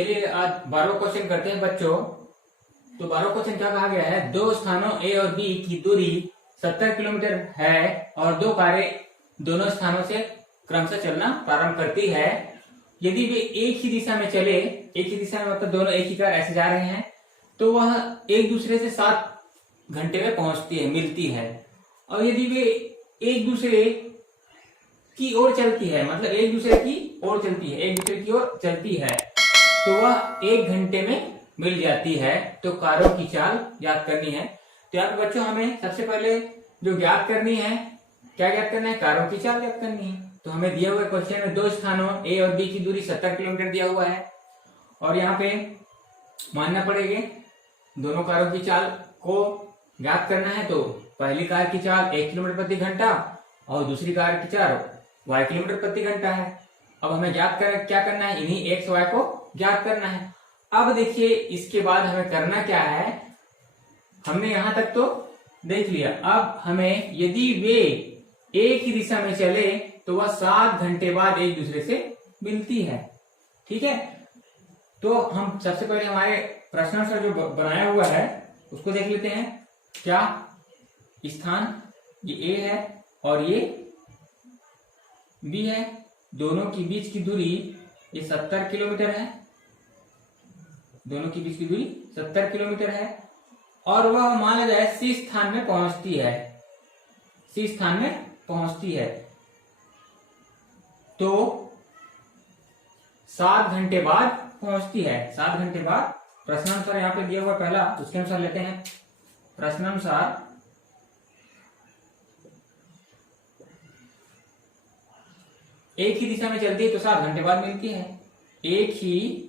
चलिए आज 12वां क्वेश्चन करते हैं बच्चों। तो 12वां क्वेश्चन क्या कहा गया है, दो स्थानों ए और बी की दूरी 70 किलोमीटर है और दो कारें दोनों स्थानों से क्रमशः चलना प्रारंभ करती है। यदि वे एक ही दिशा में चले, एक ही दिशा में मतलब दोनों एक ही कार ऐसे जा रहे हैं, तो वह एक दूसरे से 7 घंटे में पहुंचती है, मिलती है। और यदि वे एक दूसरे की ओर चलती है, मतलब एक दूसरे की ओर चलती है, एक दूसरे की ओर चलती है, तो वह 1 घंटे में मिल जाती है। तो कारों की चाल ज्ञात करनी है। तो यहाँ पे बच्चों हमें सबसे पहले जो ज्ञात करनी है, क्या ज्ञात करना है, कारों की चाल ज्ञात करनी है। तो हमें दिया हुआ क्वेश्चन में दो स्थानों ए और बी की दूरी 70 किलोमीटर दिया हुआ है और यहाँ पे मानना पड़ेगा दोनों कारों की चाल को ज्ञात करना है। तो पहली कार की चाल 1 किलोमीटर प्रति घंटा और दूसरी कार की चाल y किलोमीटर प्रति घंटा है। अब हमें क्या करना है, इन्हीं x y को ज्ञात करना है। अब देखिए इसके बाद हमें करना क्या है, हमने यहां तक तो देख लिया। अब हमें यदि वे एक ही दिशा में चले तो वह 7 घंटे बाद एक दूसरे से मिलती है। ठीक है, तो हम सबसे पहले हमारे प्रश्नानुसार जो बनाया हुआ है उसको देख लेते हैं। क्या स्थान ये ए है और ये बी है, दोनों के बीच की दूरी ये 70 किलोमीटर है, दोनों के बीच की दूरी 70 किलोमीटर है और वह माना जाए सी स्थान में पहुंचती है, सी स्थान में पहुंचती है तो 7 घंटे बाद पहुंचती है। 7 घंटे बाद प्रश्नानुसार यहाँ पे दिया हुआ पहला, उसके अनुसार लेते हैं। प्रश्नानुसार एक ही दिशा में चलती है तो 7 घंटे बाद मिलती है। एक ही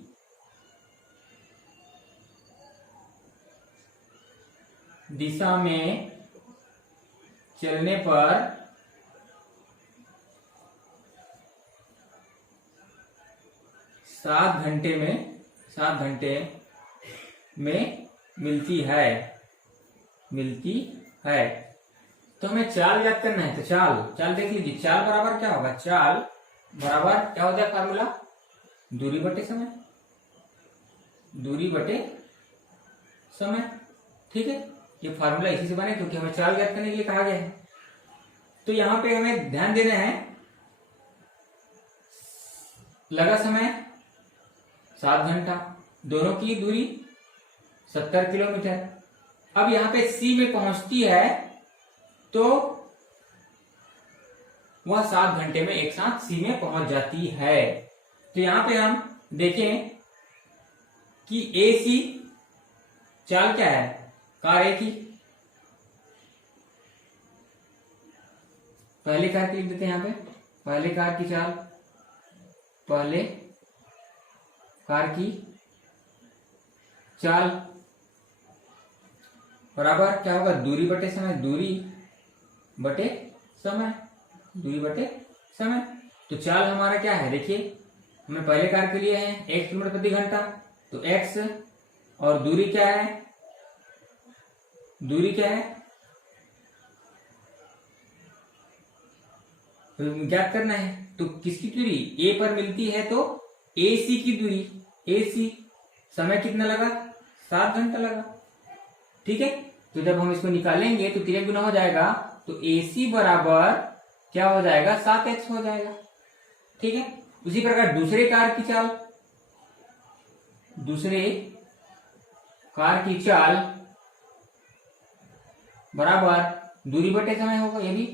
दिशा में चलने पर 7 घंटे में मिलती है। तो हमें चाल याद करना है। तो चाल देख लीजिए, चाल बराबर क्या होगा, चाल बराबर क्या होता है फार्मूला, दूरी बटे समय, दूरी बटे समय। ठीक है, ये फार्मूला इसी से बने क्योंकि हमें चाल ज्ञात करने के लिए कहा गया है। तो यहां पे हमें ध्यान देना है, लगा समय 7 घंटा, दोनों की दूरी 70 किलोमीटर। अब यहां पे सी में पहुंचती है तो वह 7 घंटे में एक साथ सी में पहुंच जाती है। तो यहां पे हम देखें कि ए सी चाल क्या है, कार ए की, पहले कार की लिख देते हैं। यहां पे पहले कार की चाल, पहले कार की चाल बराबर क्या होगा, दूरी बटे समय, दूरी बटे समय, दूरी बटे समय। तो चाल हमारा क्या है, देखिए हमने पहले कार के लिए है 1 किलोमीटर प्रति घंटा, तो x और दूरी क्या है, दूरी क्या है तो ज्ञात करना है। तो किसकी दूरी a पर मिलती है तो AC की दूरी, AC समय कितना लगा, 7 घंटा लगा। ठीक है, तो जब हम इसको निकालेंगे तो 3 गुना हो जाएगा, तो AC बराबर क्या हो जाएगा, 7x हो जाएगा। ठीक है, उसी प्रकार दूसरे कार की चाल, दूसरे कार की चाल बराबर दूरी बटे समय होगा, ये भी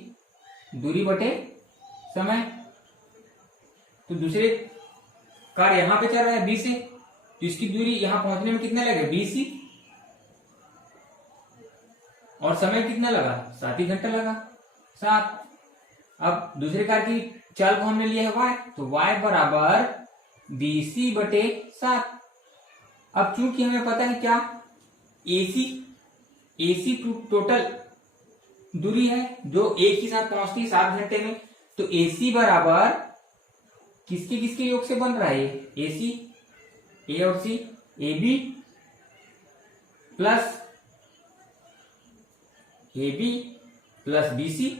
दूरी बटे समय। तो दूसरे कार यहां पे चल रहा है B से, तो इसकी दूरी यहां पहुंचने में कितना लगेगा, BC, और समय कितना लगा, 7 ही घंटा लगा, 7। अब दूसरे कार की चाल को हमने लिया है y, तो y बराबर BC बटे 7। अब चूंकि हमें पता है क्या, AC टोटल दूरी है जो एक ही साथ पहुंचती है 7 घंटे में, तो AC बराबर किसके योग से बन रहा है, AC, A और C, AB प्लस BC।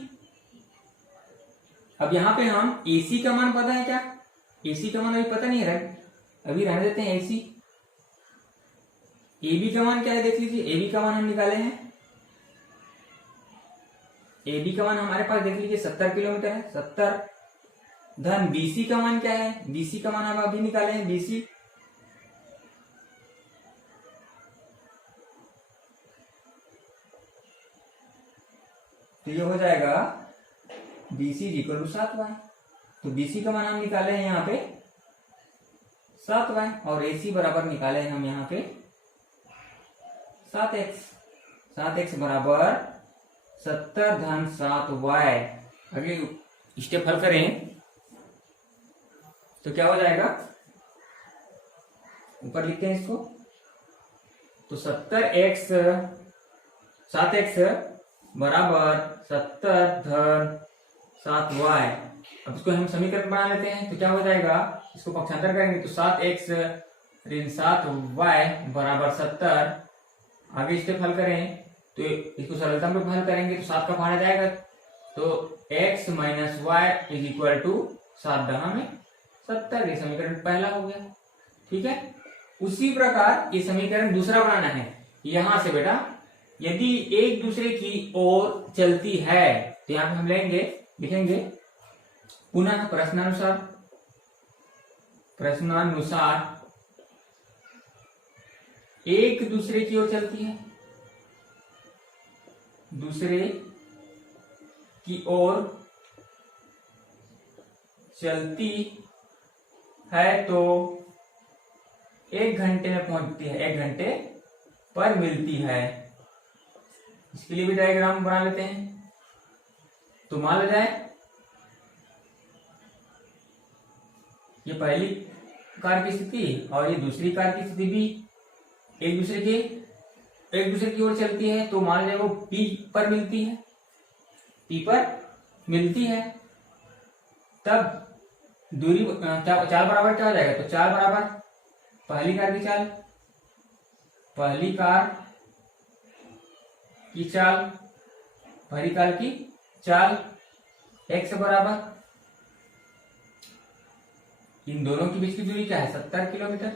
अब यहां पे हम AC का मान पता है क्या, AC का मान अभी पता नहीं है, अभी रहने देते हैं AC। ए बी का मान क्या है देख लीजिए, ए बी का मान हम निकाले हैं, ए बी का मान हमारे पास देख लीजिए 70 किलोमीटर है, 70 धन बीसी का मान क्या है, बीसी का मान हम अभी निकाले हैं, बीसी तो ये हो जाएगा BC इक्वल टू 7y। तो BC का मान हम निकाले हैं यहाँ पे 7y और AC बराबर निकाले हैं हम यहाँ पे 7x। 7x बराबर 70 धन 7y। अगले स्टेप हल करें तो क्या हो जाएगा, ऊपर लिखते हैं इसको, तो 7x बराबर 70 धन 7y। अब इसको हम समीकरण बना लेते हैं तो क्या हो जाएगा, इसको पक्षांतर करेंगे तो 7x ऋण 7y बराबर 70। आगे स्टेप हल करें तो इसको सरलता में हल करेंगे तो 7 का पहाड़ा जाएगा, तो x minus Y is equal to 7 दहा में 70। ये समीकरण पहला हो गया, ठीक है। उसी प्रकार ये समीकरण दूसरा बनाना है। यहां से बेटा यदि एक दूसरे की ओर चलती है तो यहां पे हम लिखेंगे पुनः प्रश्नानुसार एक दूसरे की ओर चलती है, दूसरे की ओर चलती है तो 1 घंटे में पहुंचती है, 1 घंटे पर मिलती है। इसके लिए भी डायग्राम बना लेते हैं। तो मान लो जाए ये पहली कार की स्थिति और ये दूसरी कार की स्थिति भी एक दूसरे की ओर चलती है, तो मान लो जाए वो P पर मिलती है, P पर मिलती है, तब दूरी चाल बराबर क्या हो जाएगा, तो चाल बराबर पहली कार की चाल पहली कार की चाल x बराबर इन दोनों के बीच की दूरी क्या है 70 किलोमीटर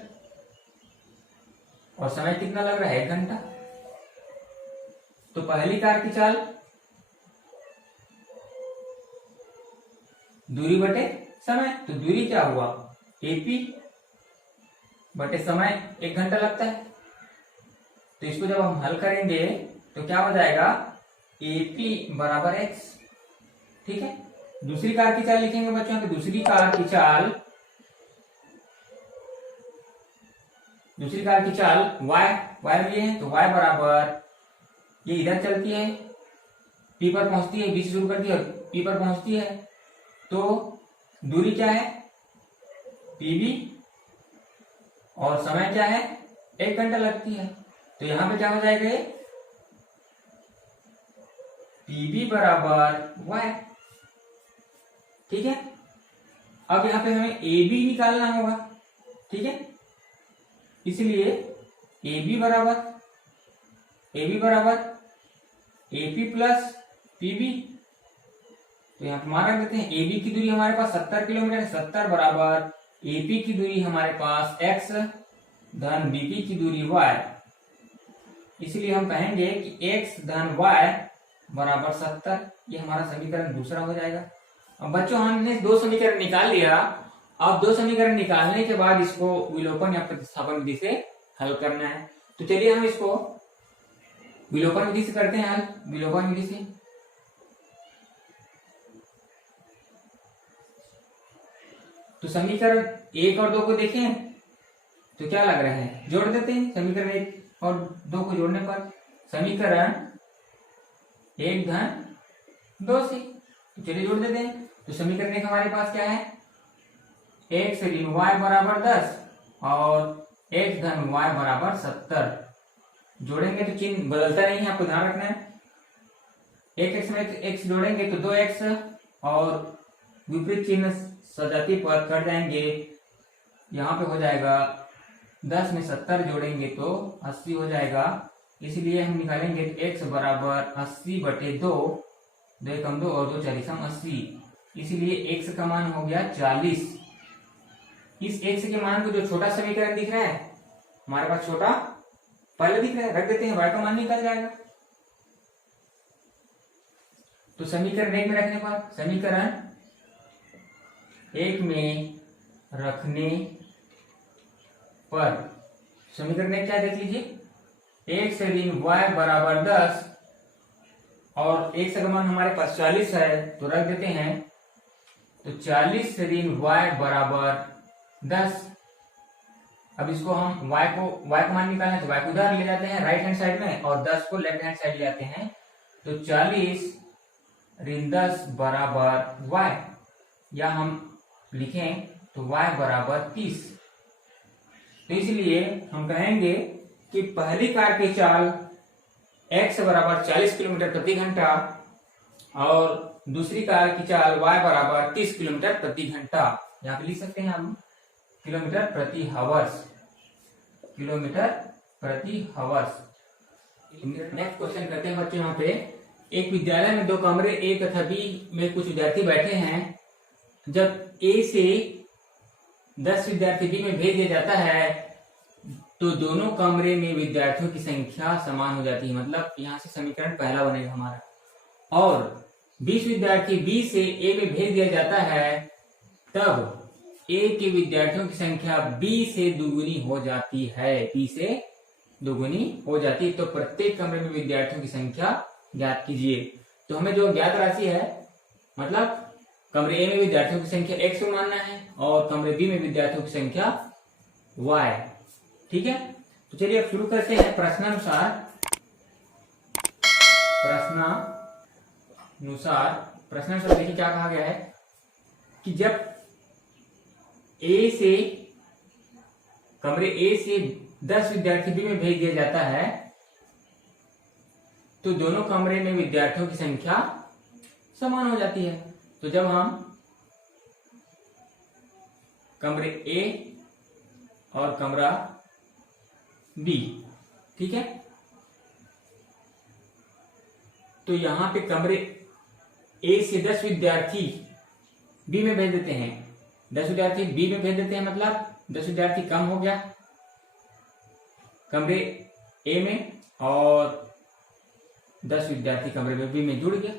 और समय कितना लग रहा है 1 घंटा। तो पहली कार की चाल दूरी बटे समय, तो दूरी क्या हुआ AP बटे समय 1 घंटा लगता है। तो इसको जब हम हल करेंगे तो क्या हो जाएगा AP बराबर x, ठीक है। दूसरी कार की चाल लिखेंगे बच्चों की दूसरी कार की चाल y लिए है, तो y बराबर ये इधर चलती है P पर पहुंचती है, B से शुरू करती है और P पर पहुंचती है, तो दूरी क्या है PB और समय क्या है 1 घंटा लगती है। तो यहां पे क्या हो जाएगा PB बराबर y, ठीक है। अब यहां पे हमें AB निकालना होगा, ठीक है। इसलिए AB बराबर AP प्लस PB, तो यहाँ मान रख देते हैं AB की दूरी हमारे पास 70 किलोमीटर है, 70 बराबर AP की दूरी हमारे पास x धन BP की दूरी y। इसलिए हम कहेंगे कि x धन y बराबर 70। ये हमारा समीकरण दूसरा हो जाएगा। अब बच्चों हमने 2 समीकरण निकाल लिया। अब 2 समीकरण निकालने के बाद इसको विलोपन या प्रतिस्थापन विधि से हल करना है। तो चलिए हम इसको विलोपन विधि से करते हैं हल। विलोपन विधि से तो समीकरण 1 और 2 को देखें तो क्या लग रहा है, जोड़ देते हैं। समीकरण 1 और 2 को जोड़ने पर समीकरण 1 धन 2 से, तो चलिए जोड़ देते हैं। तो समीकरण 1 हमारे पास क्या है x ऋण y बराबर 10 और x धन y बराबर 70। जोड़ेंगे तो चिन्ह बदलता नहीं है, आपको ध्यान रखना है। एक x में x जोड़ेंगे तो 2x और विपरीत चिन्ह सजाती पर कर जाएंगे। यहाँ पे हो जाएगा 10 में 70 जोड़ेंगे तो 80 हो जाएगा। इसलिए हम निकालेंगे x बराबर 80 बटे 2, 2 कम 2 और 2 40 80। इसलिए x का मान हो गया 40। इस x के मान को जो छोटा समीकरण दिख रहा है हमारे पास, छोटा पहले दिख रहा है, रख देते हैं, y का मान निकल जाएगा। तो समीकरण 1 में रखने पर, समीकरण 1 में रखने पर समीकरण 1 क्या देख लीजिए, x ऋण y बराबर 10 और x का मान हमारे पास 40 है तो रख देते हैं। तो 40 ऋण y बराबर 10। अब इसको हम y का मान निकालना है तो y को उधर ले जाते हैं राइट हैंड साइड में और 10 को लेफ्ट हैंड साइड ले जाते हैं। तो 40 ऋण 10 बराबर y, या हम लिखें तो y बराबर 30। तो इसलिए हम कहेंगे कि पहली कार की चाल x बराबर 40 किलोमीटर प्रति घंटा और दूसरी कार की चाल y बराबर 30 किलोमीटर प्रति घंटा। यहाँ पे लिख सकते हैं हम किलोमीटर प्रति हावर्स, किलोमीटर प्रति हावर्स। नेक्स्ट क्वेश्चन करते हैं बच्चों। यहाँ पे एक विद्यालय में 2 कमरे A तथा B में कुछ विद्यार्थी बैठे हैं। जब A से 10 विद्यार्थी B में भेज दिया जाता है तो दोनों कमरे में विद्यार्थियों की संख्या समान हो जाती है। मतलब यहाँ से समीकरण पहला बनेगा हमारा। और 20 विद्यार्थी B से A में भेज दिया जाता है तब A के विद्यार्थियों की संख्या B से दुगुनी हो जाती है, B से दुगुनी हो जाती है। तो प्रत्येक कमरे में विद्यार्थियों की संख्या ज्ञात कीजिए। तो हमें जो ज्ञात राशि है, मतलब कमरे A में विद्यार्थियों की संख्या x को मानना है और कमरे B में विद्यार्थियों की संख्या y। ठीक है, तो चलिए अब शुरू करते हैं प्रश्नानुसार। प्रश्नानुसार देखिए क्या कहा गया है कि जब कमरे A से 10 विद्यार्थी B में भेज दिया जाता है तो दोनों कमरे में विद्यार्थियों की संख्या समान हो जाती है। तो जब हम कमरे A और कमरा B, ठीक है, तो यहां पे कमरे A से 10 विद्यार्थी B में भेज देते हैं, 10 विद्यार्थी B में भेज देते हैं, मतलब 10 विद्यार्थी कम हो गया कमरे A में और 10 विद्यार्थी कमरे में B में जुड़ गया।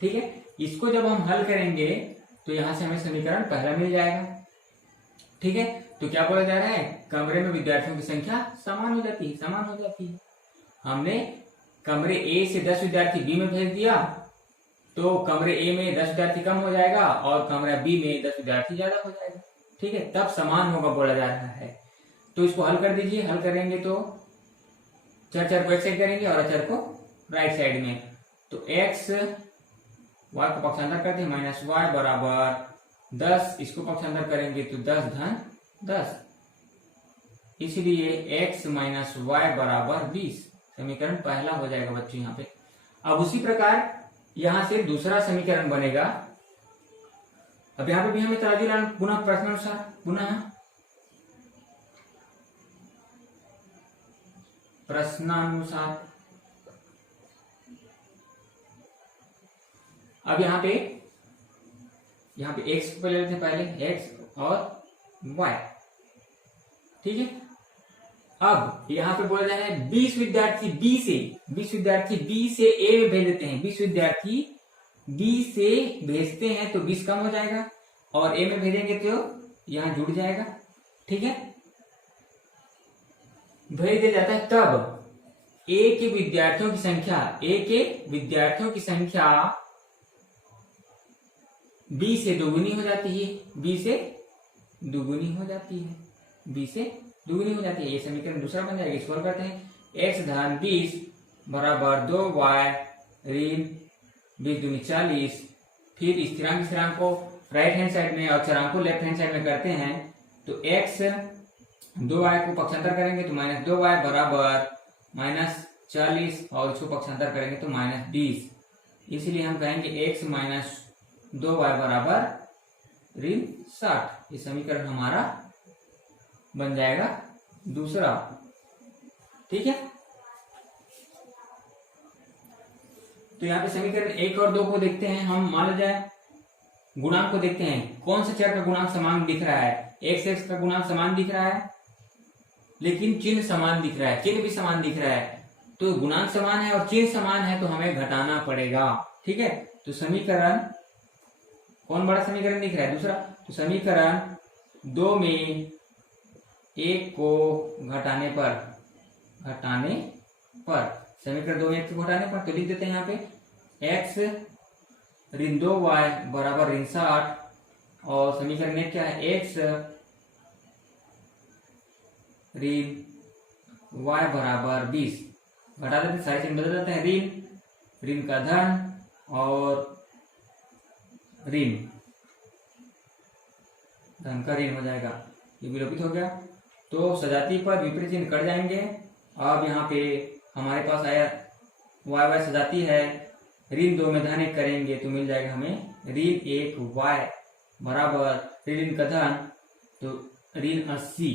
ठीक है, इसको जब हम हल करेंगे तो यहां से हमें समीकरण पहला मिल जाएगा। ठीक है, तो क्या बोला जा रहा है, कमरे में विद्यार्थियों की संख्या समान हो जाती है, समान हो जाती है। हमने कमरे A से 10 विद्यार्थी B में भेज दिया तो कमरे A में 10 विद्यार्थी कम हो जाएगा और कमरा B में 10 विद्यार्थी ज्यादा हो जाएगा। ठीक है, तब समान होगा बोला जा रहा है। तो इसको हल कर दीजिए। हल करेंगे तो चर को एक साइड करेंगे और अचर को राइट साइड में। तो x y को पक्षांतर करते हैं, माइनस y बराबर 10, इसको पक्षांतर करेंगे तो 10 धन 10, इसलिए x माइनस y बराबर 20। समीकरण पहला हो जाएगा बच्चों यहाँ पे। अब उसी प्रकार यहां से दूसरा समीकरण बनेगा। अब यहाँ पे भी हमें तराजू लाना, पुनः प्रश्नानुसार, पुनः प्रश्नानुसार। अब यहाँ पे x को पहले लेते हैं, पहले x और y। ठीक है, अब यहाँ पे बोला जा रहा है 20 विद्यार्थी B से A में भेज देते हैं। 20 विद्यार्थी B से भेजते हैं तो 20 कम हो जाएगा और A में भेजेंगे तो यहाँ जुड़ जाएगा। ठीक है, भेज दिया जाता है तब A के विद्यार्थियों की संख्या B से दोगुनी हो जाती है, B से दोगुनी हो जाती है। ये समीकरण दूसरा बन जाएगा। इसको करते हैं, x धन 20 बराबर 2y ऋण 20 दूनी 40। फिर स्थिरांक को राइट हैंड साइड में और चरांक को लेफ्ट हैंड साइड में करते हैं तो x 2y को पक्षांतर करेंगे तो माइनस 2y बराबर माइनस 40 और इसको पक्षांतर करेंगे तो माइनस 20। इसलिए हम कहेंगे x माइनस 2y बराबर ऋण 60। ये समीकरण हमारा बन जाएगा दूसरा। ठीक है, तो यहाँ पे समीकरण 1 और 2 को देखते हैं हम। मान लो जाए गुणांक को देखते हैं, कौन से चर का गुणांक समान दिख रहा है। x का गुणांक समान दिख रहा है लेकिन चिन्ह समान दिख रहा है, चिन्ह भी समान दिख रहा है, तो गुणांक समान है और चिन्ह समान है तो हमें घटाना पड़ेगा। ठीक है, तो समीकरण कौन बड़ा समीकरण दिख रहा है? दूसरा। तो समीकरण 2 में 1 को घटाने पर समीकरण 2 में 1 को घटाने पर तो लिख देते हैं यहाँ पे x ऋण 2y बराबर ऋण 60 और समीकरण 1 क्या है? x ऋण y बराबर 20। घटा देते हैं, सारे चिन्ह बदल जाते हैं, ऋण का धन और ऋण, धन का ऋण हो जाएगा, ये विलोपित हो गया। तो सजाती पर विपरीत चिन्ह कट जाएंगे। अब यहाँ पे हमारे पास आया y सजाती है, ऋण 2 में धन 1 करेंगे तो मिल जाएगा हमें ऋण 1 y बराबर ऋण का धन तो ऋण 80।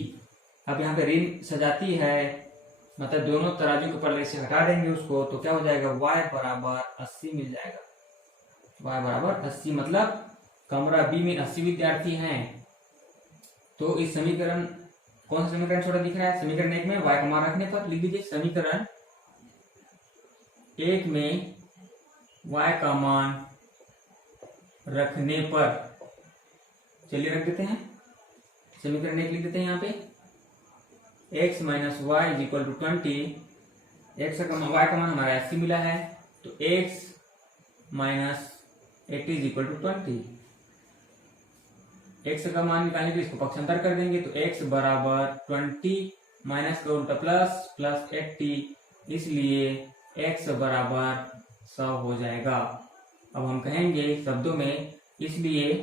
अब यहाँ पे ऋण सजाती है, मतलब दोनों तराजू के पल्ले से हटा देंगे उसको, तो क्या हो जाएगा? y बराबर 80 मिल जाएगा। y बराबर 80 मतलब कमरा बी में 80 विद्यार्थी हैं। तो इस समीकरण, कौन सा समीकरण छोटा दिख रहा है? समीकरण 1 में y का मान रखने पर लिख दीजिए समीकरण 1 में y का मान रखने पर, चलिए रख देते हैं, समीकरण 1 लिख देते हैं यहाँ पे x minus Y is equal to 20। x का y का मान हमारा 80 मिला है, तो x minus 80 is equal to 20। x का मान निकालने के लिए इसको पक्षांतर कर देंगे, तो x बराबर 20 माइनस का उल्टा प्लस 80, इसलिए x बराबर 100 हो जाएगा। अब हम कहेंगे शब्दों में, इसलिए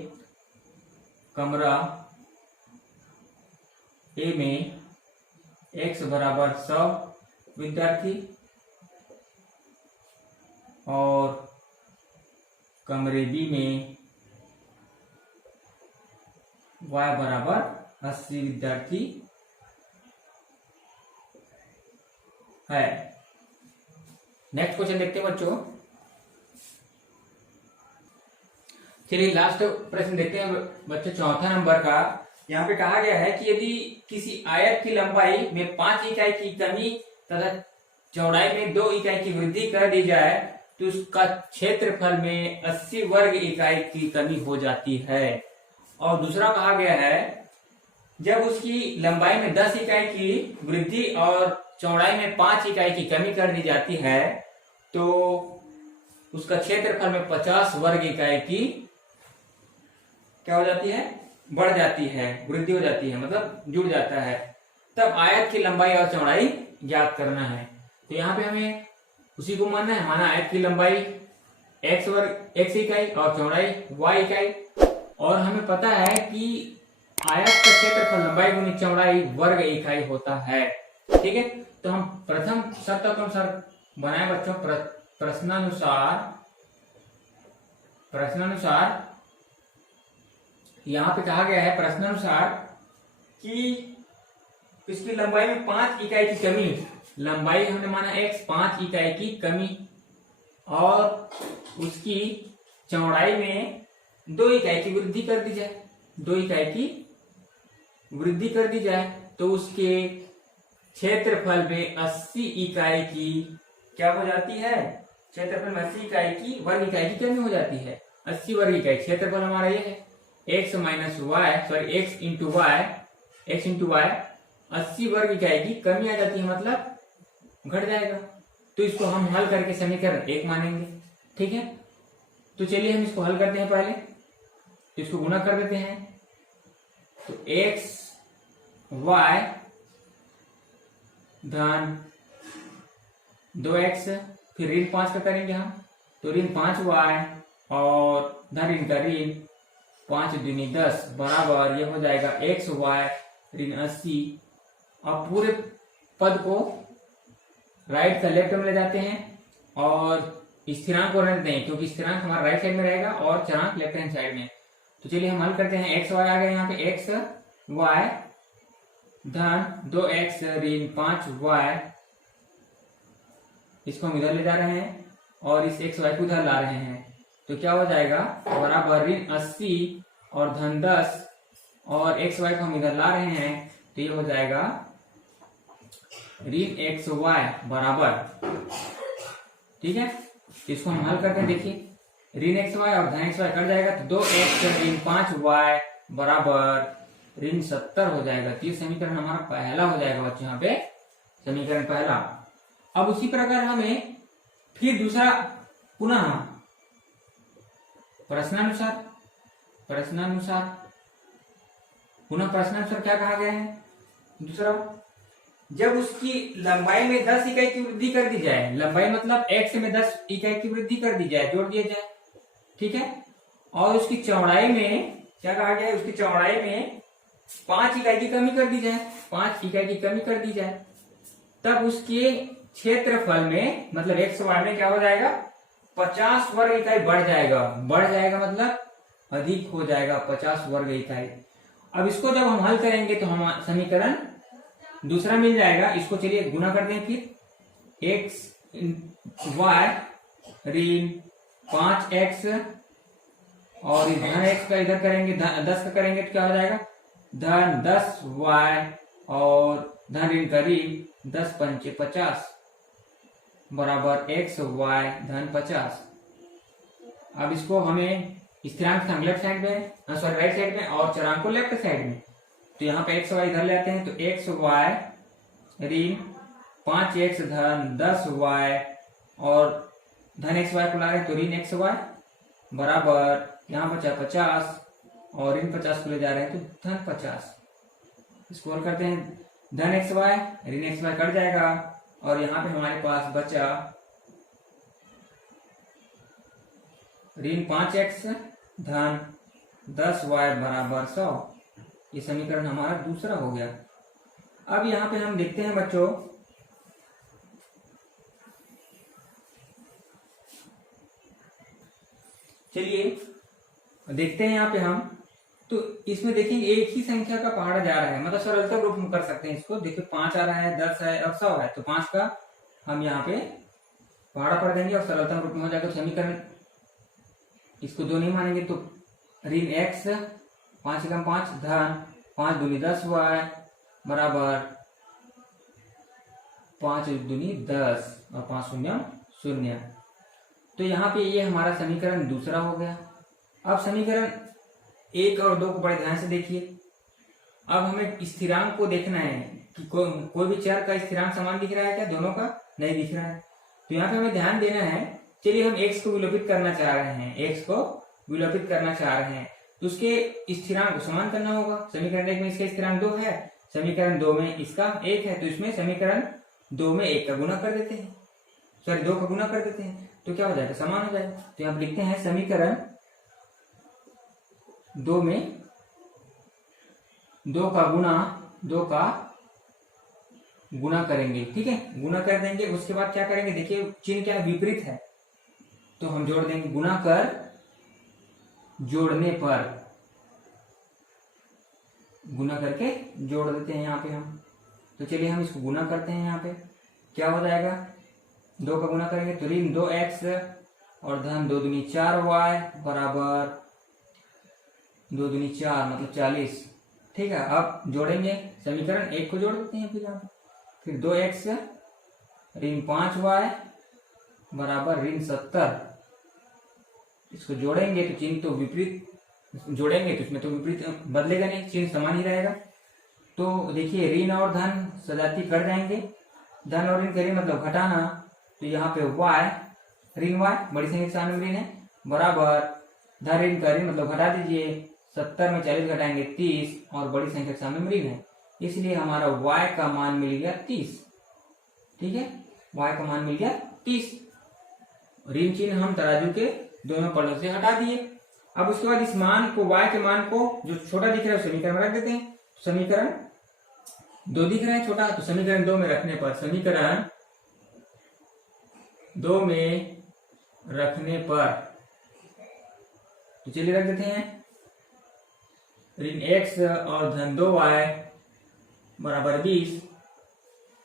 कमरा ए में x बराबर 100 विद्यार्थी और कमरे बी में y बराबर 80 विद्यार्थी है। नेक्स्ट क्वेश्चन देखते हैं बच्चों। चलिए लास्ट प्रश्न देखते हैं बच्चों, चौथा नंबर का। यहाँ पे कहा गया है कि यदि किसी आयत की लंबाई में 5 इकाई की कमी तथा चौड़ाई में 2 इकाई की वृद्धि कर दी जाए तो उसका क्षेत्रफल में 80 वर्ग इकाई की कमी हो जाती है। और दूसरा कहा गया है जब उसकी लंबाई में 10 इकाई की वृद्धि और चौड़ाई में 5 इकाई की कमी कर दी जाती है तो उसका क्षेत्रफल में 50 वर्ग इकाई की क्या हो जाती है? बढ़ जाती है, वृद्धि हो जाती है, मतलब जुड़ जाता है। तब आयत की लंबाई और चौड़ाई ज्ञात करना है। तो यहाँ पे हमें उसी को मानना है, माना आयत की लंबाई x वर्ग x इकाई और चौड़ाई y इकाई, और हमें पता है कि आयत का क्षेत्रफल लंबाई गुनी चौड़ाई वर्ग इकाई होता है। ठीक है, तो हम प्रथम शर्त को अनुसार बनाए बच्चों। प्रश्नानुसार यहाँ पे कहा गया है प्रश्नानुसार कि इसकी लंबाई में 5 इकाई की कमी, लंबाई हमने माना x, 5 इकाई की कमी, और उसकी चौड़ाई में 2 इकाई की वृद्धि कर दी जाए, 2 इकाई की वृद्धि कर दी जाए तो उसके क्षेत्रफल में 80 इकाई की क्या हो जाती है? क्षेत्रफल में 80 इकाई की वर्ग इकाई की कमी हो जाती है। 80 वर्ग इकाई क्षेत्रफल हमारा ये है, x minus Y, sorry x into Y 80 वर्ग इकाई की कमी आ जाती है, मतलब घट जाएगा। तो इसको हम हल करके समीकरण 1 मानेंगे। ठीक है, तो चलिए हम इसको हल करते हैं। पहले तो इसको गुणा कर देते हैं, तो x y धन 2x, फिर ऋण 5 का करेंगे हम, तो ऋण 5y और धन ऋण का ऋण 5 दूनी 10 बराबर ये हो जाएगा x y ऋण 80। अब पूरे पद को राइट से लेफ्ट में ले जाते हैं और स्थिरांक को रहने दें, क्योंकि स्थिरांक हमारा राइट साइड में रहेगा और चरांक लेफ्ट हैंड साइड में। तो चलिए हम हल करते हैं। x y आ गया यहाँ पे, x y धन 2x ऋण 5y, इसको हम इधर ले जा रहे हैं और इस x y को इधर ला रहे हैं, तो क्या हो जाएगा? बराबर ऋण 80 और धन 10, और x y को हम इधर ला रहे हैं तो ये हो जाएगा ऋण एक्स वाई बराबर, ठीक है, इसको हम हल करते हैं। देखिए ऋण एक्स वाई और धन एक्स वाई कट जाएगा तो 2x ऋण 5y बराबर ऋण 70 हो जाएगा। तो ये समीकरण हमारा पहला हो जाएगा बच्चों, यहाँ पे समीकरण पहला। अब उसी प्रकार हमें फिर दूसरा पुनः प्रश्नानुसार क्या कहा गया है, दूसरा, जब उसकी लंबाई में 10 इकाई की वृद्धि कर दी जाए, लंबाई मतलब x में 10 इकाई की वृद्धि कर दी जाए, जोड़ दिया जाए, ठीक है, और उसकी चौड़ाई में क्या कहा गया है, उसकी चौड़ाई में 5 इकाई की कमी कर दी जाए, 5 इकाई की कमी कर दी जाए, तब उसके क्षेत्रफल में मतलब एक्स वाई में क्या हो जाएगा, 50 वर्ग इकाई बढ़ जाएगा मतलब अधिक हो जाएगा 50 वर्ग इकाई। अब इसको जब हम हल करेंगे तो हम समीकरण दूसरा मिल जाएगा। इसको चलिए गुना कर दें फिर, एक्स वाई ऋण 5x और धन एक्स का इधर करेंगे, 10 का करेंगे तो क्या हो जाएगा, धन 10y और धन ऋण का ऋण 10 पंचे 50 बराबर एक्स वाई धन 50। अब इसको हमें स्थिरांक स्थान लेफ्ट साइड में, सॉरी राइट साइड में, और चरांक को लेफ्ट साइड में, तो यहाँ पे एक्स वाई इधर ले आते हैं, तो एक्स वाई ऋण 5x धन 10y और धन एक्स वाई को ला रहे हैं तो ऋण एक्स वाई बराबर यहाँ बचा 50 और ऋण 50 को ले जा रहे हैं तो धन 50। इसको हल करते हैं, धन एक्स वाई ऋण एक्स वाई कट जाएगा और यहाँ पे हमारे पास बचा ऋण 5x धन 10y बराबर 100। ये समीकरण हमारा दूसरा हो गया। अब यहाँ पे हम देखते हैं बच्चों, चलिए देखते हैं यहाँ पे हम, तो इसमें देखेंगे एक ही संख्या का पहाड़ा जा रहा है, मतलब सरलता रूप में कर सकते हैं इसको। देखिए 5 आ रहा है, 10 है और 100 है, तो 5 का हम यहाँ पे पहाड़ा पढ़ देंगे और सरलता रूप में हो जाएगा समीकरण। इसको 2 नहीं मानेंगे तो ऋण x 5 एकम 5 धन 5 दूनी 10y बराबर 5 दूनी 10 और 5 शून्य 0। तो यहाँ पे ये हमारा समीकरण दूसरा हो गया। अब समीकरण 1 और 2 को बड़े ध्यान से देखिए। अब हमें स्थिरांक को देखना है कि कोई भी चर का स्थिरांक समान दिख रहा है क्या, दोनों का नहीं दिख रहा है, तो यहाँ पे हमें ध्यान देना है। चलिए हम x को विलोपित करना चाह रहे हैं, तो उसके स्थिरांक को समान करना होगा। समीकरण 1 में इसका स्थिरांक 2 है, समीकरण 2 में इसका 1 है, तो इसमें समीकरण 2 में 1 का गुना कर देते हैं, सॉरी 2 का गुना कर देते हैं, तो क्या हो जाएगा, समान हो जाएगा। तो यहाँ लिखते हैं समीकरण 2 में 2 का गुना करेंगे, ठीक है, गुना कर देंगे। उसके बाद क्या करेंगे, देखिए चिन्ह क्या विपरीत है, तो हम जोड़ देंगे, गुना कर जोड़ने पर, गुना करके जोड़ देते हैं यहाँ पे हम। तो चलिए हम इसको गुना करते हैं। यहाँ पे क्या हो जाएगा, 2 का गुना करेंगे तो ऋण 2x और धन 2 दूनी 4y बराबर 2 दूनी 4 मतलब 40, ठीक है। अब जोड़ेंगे, समीकरण 1 को जोड़ देते हैं, फिर 2x ऋण 5y बराबर ऋण 70। इसको जोड़ेंगे तो चिन्ह तो विपरीत, जोड़ेंगे तो इसमें तो विपरीत बदलेगा नहीं, चिन्ह समान ही रहेगा। तो देखिए ऋण और धन सजाती कर जाएंगे, धन और ऋण का ऋण मतलब घटाना, तो यहाँ पे y ऋण y बड़ी संख्या के सामने ऋण है बराबर धन ऋण का ऋण मतलब घटा दीजिए, 70 में 40 घटाएंगे 30 और बड़ी संख्या के सामने ऋण है, इसलिए हमारा y का मान मिल गया 30, ठीक है, y का मान मिल गया 30। ऋण चिन्ह हम तराजू के दोनों पलटों से हटा दिए। अब उसके बाद इस मान को, y के मान को जो छोटा दिख रहा है समीकरण में रख देते हैं। समीकरण 2 दिख रहा है छोटा, तो समीकरण 2 में रखने पर, समीकरण 2 में रखने पर, तो चलिए रख देते हैं ऋण x और धन 2y बराबर 20,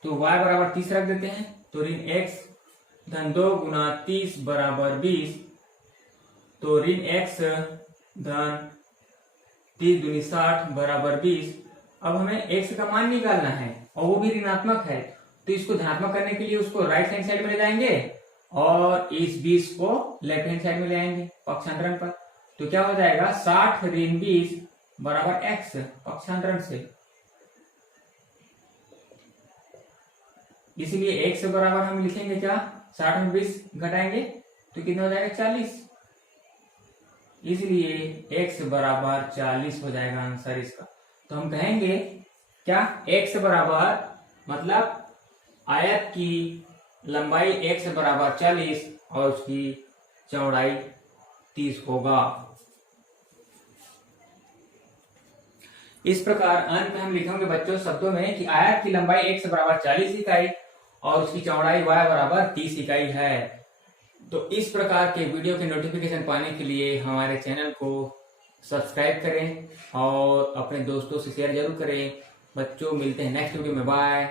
तो y बराबर 30 रख देते हैं, तो ऋण x धन 2 गुना 30 बराबर 20, तो ऋण x धन 30 दूनी 60 बराबर 20। अब हमें x का मान निकालना है और वो भी ऋणात्मक है, तो इसको धनात्मक करने के लिए उसको राइट हैंड साइड में ले जाएंगे और इस 20 को लेफ्ट हैंड साइड में ले आएंगे पक्षांतरण पर। तो क्या हो जाएगा 60 ऋण 20 बराबर x पक्षांतरण से। इसलिए x बराबर हम लिखेंगे क्या, 60 में 20 घटाएंगे तो कितना हो जाएगा 40। इसलिए x बराबर 40 हो जाएगा आंसर इसका। तो हम कहेंगे क्या, x बराबर मतलब आयत की लंबाई x बराबर 40 और उसकी चौड़ाई 30 होगा। इस प्रकार अंत में हम लिखेंगे बच्चों शब्दों में कि आयत की लंबाई x बराबर 40 इकाई और उसकी चौड़ाई y बराबर 30 इकाई है। तो इस प्रकार के वीडियो के नोटिफिकेशन पाने के लिए हमारे चैनल को सब्सक्राइब करें और अपने दोस्तों से शेयर जरूर करें। बच्चों मिलते हैं नेक्स्ट वीडियो में, बाय।